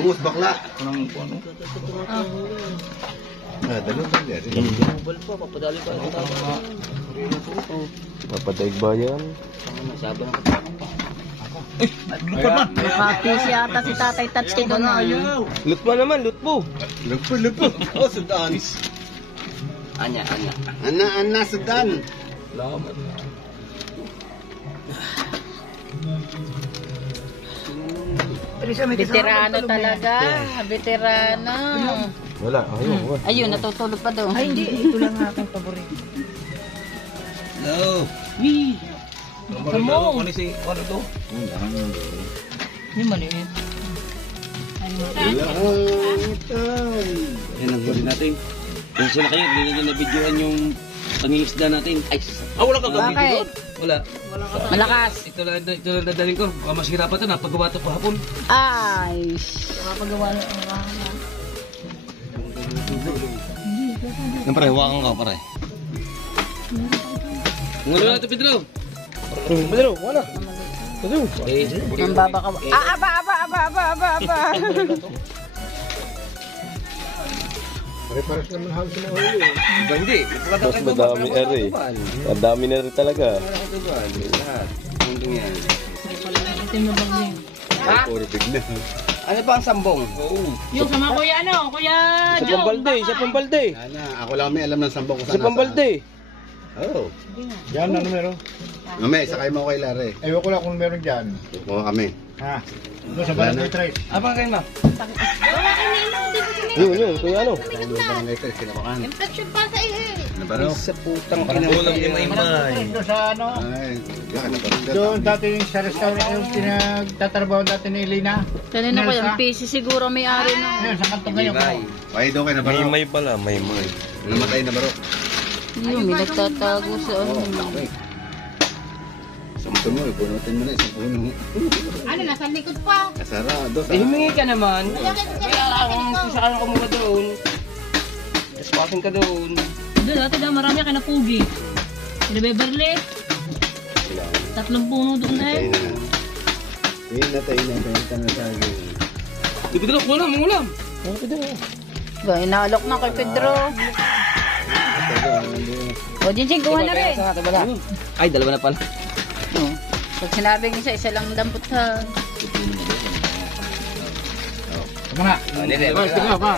Bangus bakla. Anong ano? Dalawa ba yan? Bubal po, papadali pa ito. Mapadaig ba yan? Masyado na Mapisi ata si Tatay Tatsi doon na. Lut pa naman, lut po. Lupo. Oh, Sudan. Anya. Ana, Sudan. Salamat. Veterano talaga. Veterano. Wala, ayun. Ayun, natutulog pa doon. Ay, hindi. Ito lang ang aking paborito. No. Ano si ano to? Yung maliit. Yan ang huli natin. Kung sila kayo, hindi na na-videoan yung pangingisda natin. Ay, Wala kang Bakit? gabito doon? Wala. Malakas. Ito lang dadalhin ko. Baka masira pa ito. Napagawa ito pa hapon. Ay. Nakapagawa na ang Yan pare, hawakan ka pare. Ngalo na ito, Pedro. Pedro, wala. Pedro. Nambaba ka ba? Aba. Pare-pares naman halos na huli. Hindi. Mas madami ere. Madami na rin talaga. Lahat. Mundong yan. itim na bag niya. Puro big na. Ano pa ang sambong? Oo. Yung sama kuya Kuya Sa Joe. pambalde, sa pambalde. Ako lang may alam ng sambong ko Sa pambalde. Oh. Yan, ano meron? Mame, sakay mo kay Lare. Ewan ko lang kung meron dyan. Kuha kami. Ha? Doon sa Barangay Trace. Apa kayo ma? Yun, kuya ano. Sakay mo sa Barangay Trace, kinabakan. Infection pa sa iyo. Ano ba raw? Sa putang Ulam ni Maymay. Doon sa ano? Ay, yan, naparinda. Doon dati yung sa restaurant yung pinagtatrabaho dati ni Lina. Kanina ko yung PC siguro may-ari na. Yun, sa kantong ngayon ko. Ay, doon kayo na baro. Maymay pala, maymay. Namatay na baro. Yung may nagtatago sa ano. Okay. Sampun mo, ipunutin mo na isang puno. Ano, nasa likod pa. Kasarado sa... Humingi ka naman. Kaya lang, isa ka na kumuha doon. Espasin ka doon. Doon, dati daw marami ka na pugi. Sila Beverly. 3 puno doon Natay eh. na. Natay na sa akin. Di Pedro, ulam. Ba, inaalok na kay Pedro. O, Jinjing, kuha na rin. Ay, dalawa na pala. Oh. Pag sinabing isa lang dampot sa... Tama na. Sige pa.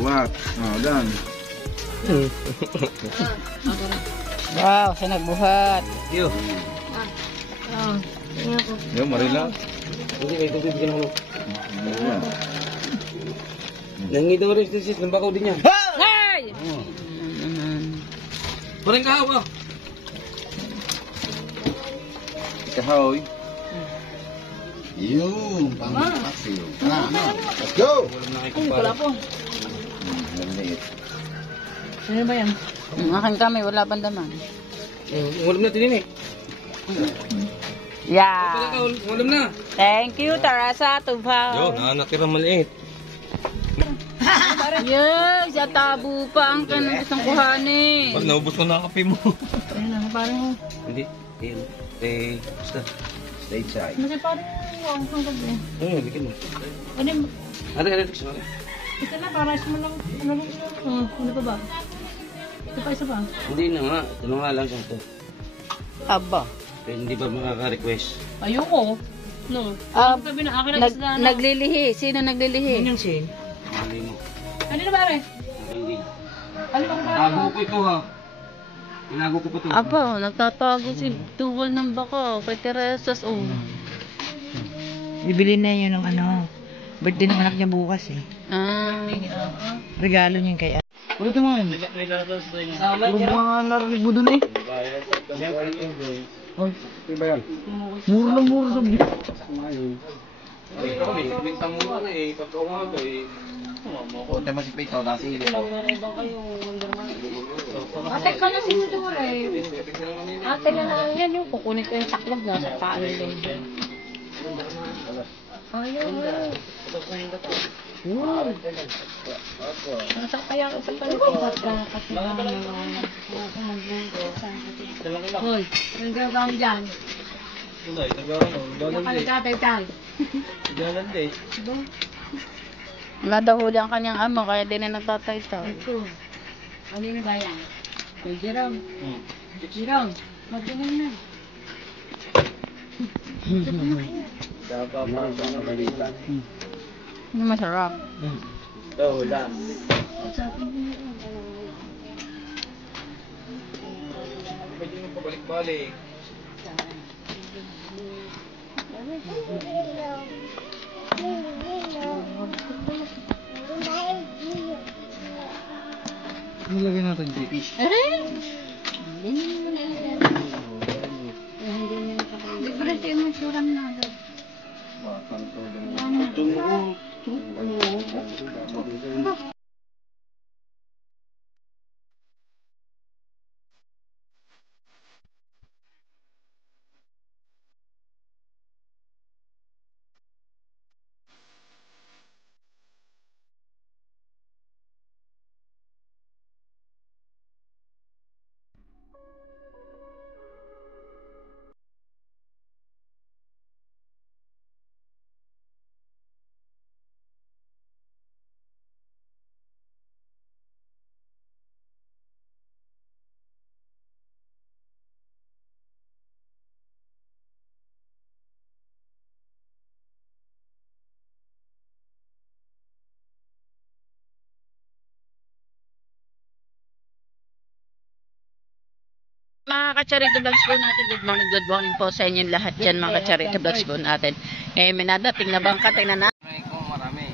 Buhat. Dan. Wow, siya nagbuhat. Yo. Yo, marila. Hindi, may tubig ka naman. Nangi daw rin, sis, nambakaw din yan. Hey! Parang kahawa. Ikahoy. Yung, pang-taxi yun. Let's go! Wala po. Ano ba yan? Ang aking kamay, wala bang daman. Ulam natin din eh. Yeah. Ulam na. Thank you, Tarasa, Tubaw. Natira maliit. Yes, sa tabo pa ang kanang gustong kuhanin. Pag naubos ko na ang kape mo. Ayun lang, parang... Hindi. Basta. Stay side. Kasi parang... Ang gabi. Bikin mo. Ano Alex. ito na, para mo lang... Ano pa ba? Ito pa isa pa. Hindi na nga. Ito na nga lang siya ito. Aba. Pero hindi ba makaka-request? Ayoko. No. Sabi na akin na isda na. Naglilihi. Sino naglilihi? Yan yung sin. Mali mo. Ano na pare? Hindi. Ano bang Tago ko ito ha. Tinago ko pa ito. Aba, nagtatago si Tuwal ng baka kay Teresa's. Oh. Bibili na yun ng ano. Birthday ng anak niya bukas eh. Ah. Regalo niya kay Ulit naman. Kung mga narinig mo dun eh. Oy, ano ba yan? Mura sa bilis. Punta mo si Pito, nasi ilip ko. Ate ka na sinunod eh. Ate na lang yan yung kukunin ko yung taklog na sa paan nila. Ayaw. Hoy, ang gagawin dyan. Wala daw huli ang kanyang amo, kaya din na nagtatay-tay. Ito. Ano na ba yan? Kay Jerome. Jerome, magtingin na. Ano masarap? Pwede mo pabalik-balik. Nilagay natin dito. Different yung suram na. Mga ka-Charity Vlogs po natin, good morning po sa inyong lahat dyan mga ka-Charity Vlogs po natin. Eh, may nadating na bangka, tingnan na. Marami.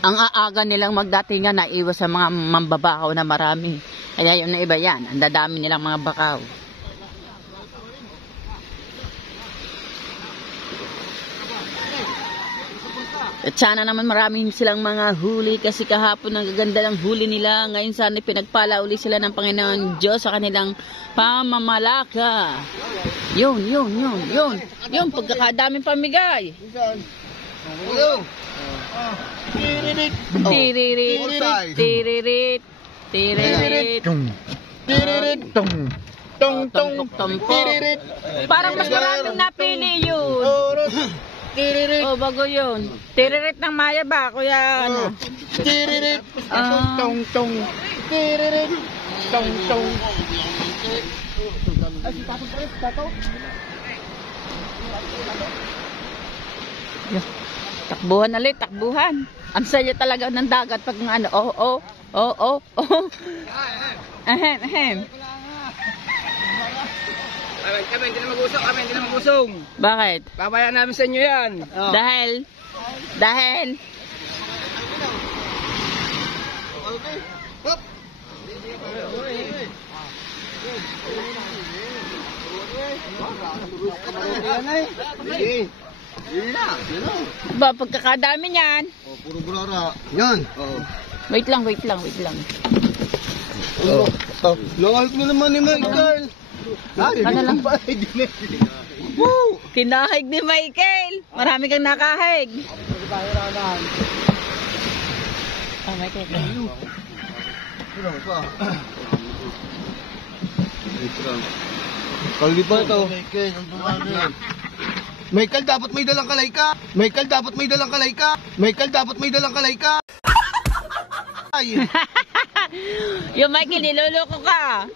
Ang aaga nilang magdatingan na iwas sa mga mambabakaw na marami. Kaya yung na iba yan, ang dadami nilang mga bakaw. At sana naman marami silang mga huli kasi kahapon ang gaganda ng huli nila. Ngayon sana pinagpala uli sila ng Panginoon Diyos sa kanilang pamamalaka. Yun. Yung pagkakadaming pamigay. Tiririt. Parang mas maraming napili yun. Oh, bago yun. Tiririt ng Maya ba? Kuya, ano? Tiririt. Tong. Tiririt. Tong. Takbuhan ulit, takbuhan. Ang saya talaga ng dagat pag ano, oh. Ahem. Kami hindi na magusong. Bakit? Pabayaan namin sa inyo yan. Dahil. Ba, pagkakadami niyan. Puro burara. Yan. Wait lang. Langal mo naman ni Michael. Ano lang? Woo! Kinahig ni Michael. Marami kang nakahig. Oh, Michael. Kaldi pa ito. Michael, dapat may dalang kalay ka. Ay. Yung Michael, niloloko ka.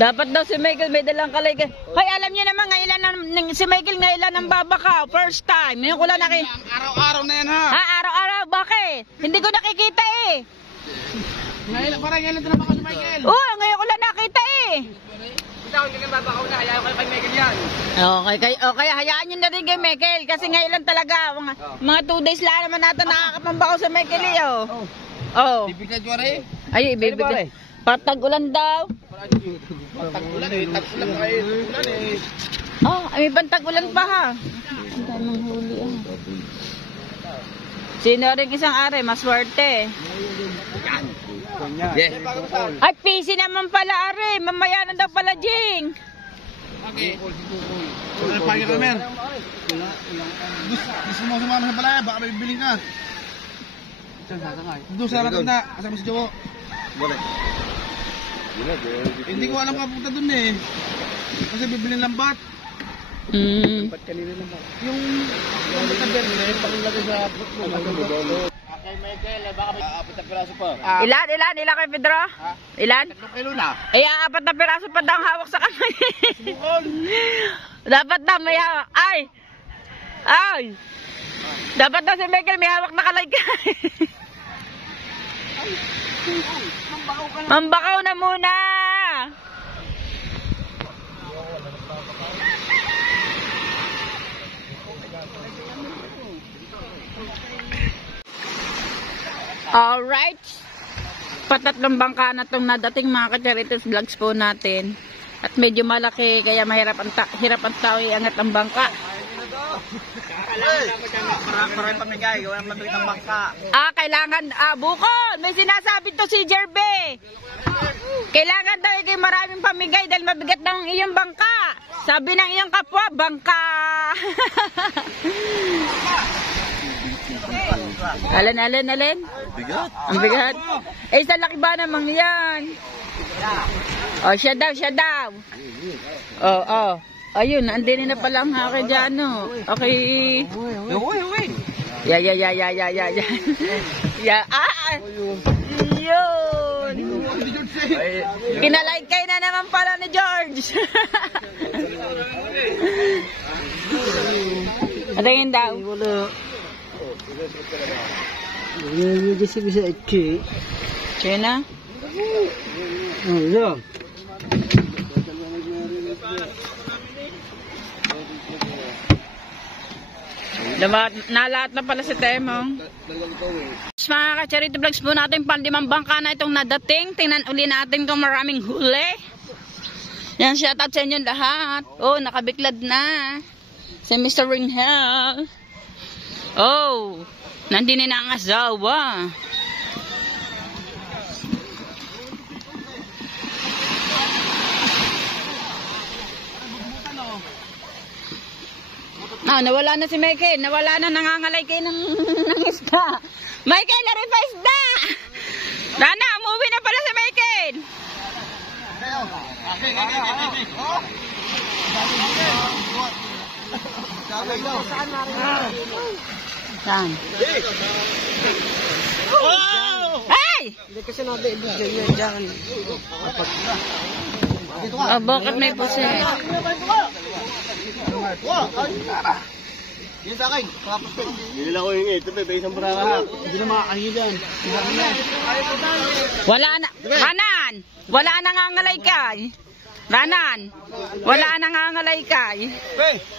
Dapat daw si Michael may dalang kalay. Hoy, alam niyo naman ngayon si Michael ngayon ang babaka. First time. Ngayon ko lang Araw-araw na yan ha. araw-araw. Bakit? Hindi ko nakikita eh. Parang yan lang tinabakaw si Michael. Ngayon ko lang nakita eh. Ikaw hindi ka babakaw na. Hayaan ko kay Michael yan. Okay, hayaan nyo na rin kay Michael. Kasi ngayon lang talaga. Mga 2 days lang naman natin nakakapambakaw sa Michael eh. Ibig na dyan eh. Ay, ibibigay. Patag-ulan daw. Tag-ulan eh. Tag-ulan kayo. Ulan eh. May pantag-ulan pa ha. Ang daming huli Sino rin isang are, maswerte. Yes. Ay, PC naman pala, are. Mamaya na daw pala, Jing. Ano pa yung kamer? Gusto mo sumama sa palaya, baka may bibiling ka. Doon sa lagat na, kasama si Jowo. Hindi ko alam kapunta doon eh. Kasi bibilin lambat. Yung lambat na berne, pakilagay sa buto. Kay Michael, baka may apat na piraso pa. Ilan kay Pedro? Ilan? 3 kilo na. Ay, 4 na piraso pa daw ang hawak sa kamay. Dapat daw may hawak. Ay! Dapat daw si Michael may hawak na kalaykay. Mambakaw na muna! Alright. Patatlong bangka na itong nadating mga ka-Charitos vlogs po natin. At medyo malaki kaya mahirap hirap ang tao iangat ang bangka. Marami pamigay, wala mabili ng bangka. Kailangan, bukod! May sinasabi to si Jerbe. Kailangan daw kayo maraming pamigay dahil mabigat ng iyong bangka. Sabi ng iyong kapwa, bangka. Alin? Bigat. Ang bigat. Sa laki ba namang yan? Siya daw. Ayun, andin na pala ang haka dyan, no? Okay. Ya. Yun. Kinalaykay na naman pala ni George. Ano yun daw? Siya na? Nalahat na pala si Temong. Mga ka-Charito vlogs po natin, pandimang bangka na itong nadating. Tingnan uli natin kung maraming huli. Yan, shoutout sa inyo lahat. Nakabiklad na si Mr. Ringhel. Nandini na ang asawa. Nawala na si Michael. Nawala na, nangangalay kayo ng isda. Michael, lari pa isda! Rana, umuwi na pala si Michael. Saan? Hey! Hindi kasi nabi-ibigay dyan. Bakit may pusit? Yan sa akin. Hindi lang ko hingi. Ito pa, isang baraka. Hindi na makakahilan. Wala na. Ranan! Wala na nga ngalaykay. Ranan! Wala na nga ngalaykay.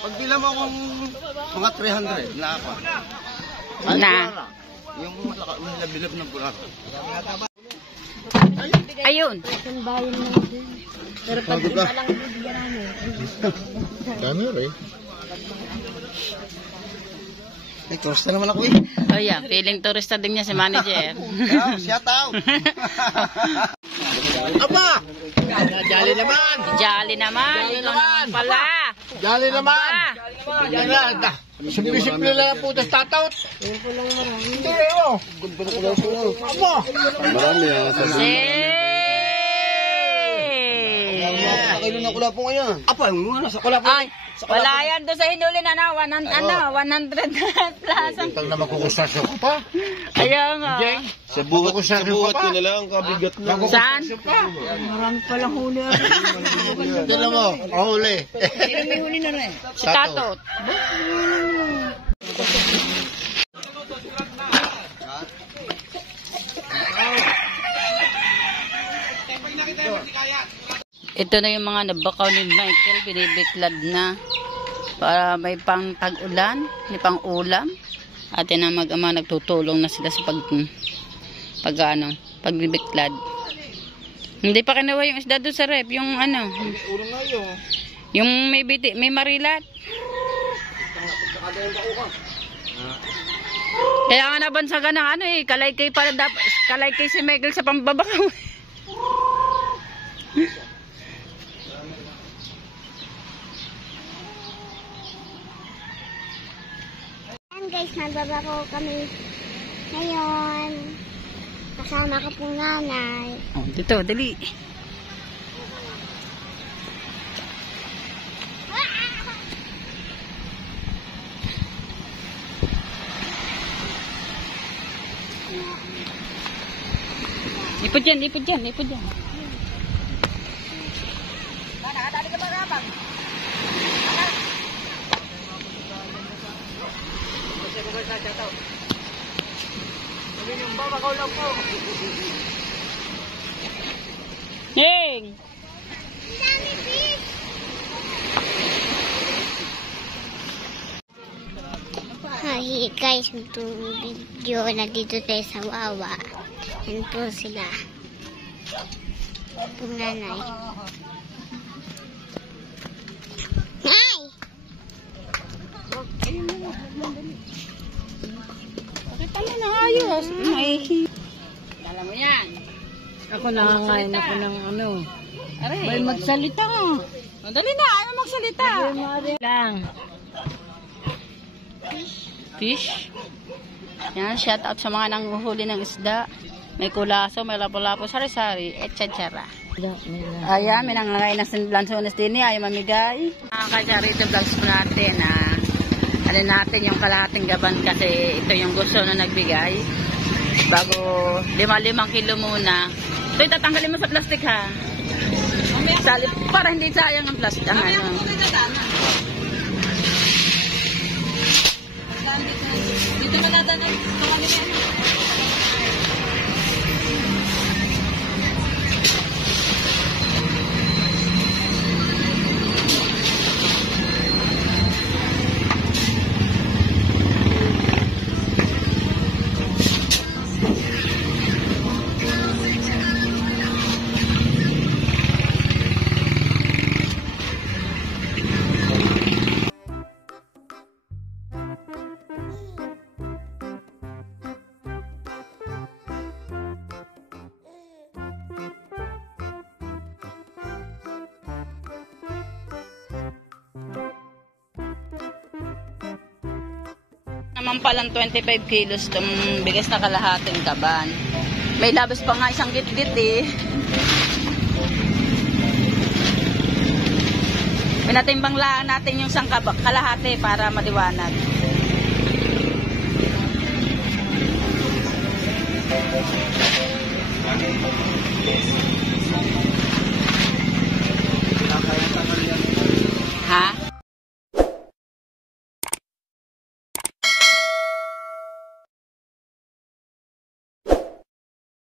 Pagbilang mo akong mga 300 na apa. Na. Yung labilab ng buraka. Ayun. Pero pag lang bibigyan namin. Dami rin. Ay, turista naman ako eh. Ayan, feeling turista din niya si manager. Shout out! Aba! Jolly naman! Jolly naman. Ikaw naman pala. Jolly naman! Simple-simple lang po, tas tatout. Hindi kayo. Aba! Marami yan. Nakailan na kula po ngayon. Apa, yung nasa kula po. Ay, wala yan doon sa hinuli na 100 plus. Itang na makukusasyon ko pa. Ayaw nga. Sa buhat ko na lang, kabigat na. Saan? Marami palang huli. Tignan mo, huli. May huli na rin. Si Tatot. Ito na yung mga nabakaw ni Michael, binibiklad na para may pang tag-ulan, may pang ulam. At yan ang mag-ama, nagtutulong na sila sa pagbibiklad. Hindi pa kinuha yung isda doon sa rep, yung ano, yung may marilat. Kaya nga nabansagan ng ano eh, kalaykay pala kalaykay si Michael sa pambabakaw. Ayan guys, nagbabako kami ngayon. Kasama ko pong nanay. Oh, dito, dali. Ipod yan, ipod yan, ipod yan. Heng! Hi guys, ito video na dito tayo sa Wawa. Yan po sila. Pong nanay. Nay! Pakita mo na ayos. Dala mo yan. Ako nangangain ako ng ano. Aray. May magsalita. Dali na, ayaw magsalita. Lang. Fish. Yan, shout out sa mga nanguhuli ng isda. May kulaso, may lapo-lapo, sari-sari, etc. Ayan, may nangangain ng sinblansones din eh, ayaw mamigay. Kakacharito vlogs po natin, ano natin yung kalahating gaban kasi ito yung gusto na nagbigay. Bago 5 kilo muna. Ito itatanggalin mo sa plastic ha. Salip, para hindi sayang ang plastic. Ano. Dito na natin ang kanina. Naman palang 25 kilos itong bigas na kalahating kaban. May labas pa nga isang git-git eh. Pinatimbang lang natin yung isang kalahati para maliwanag.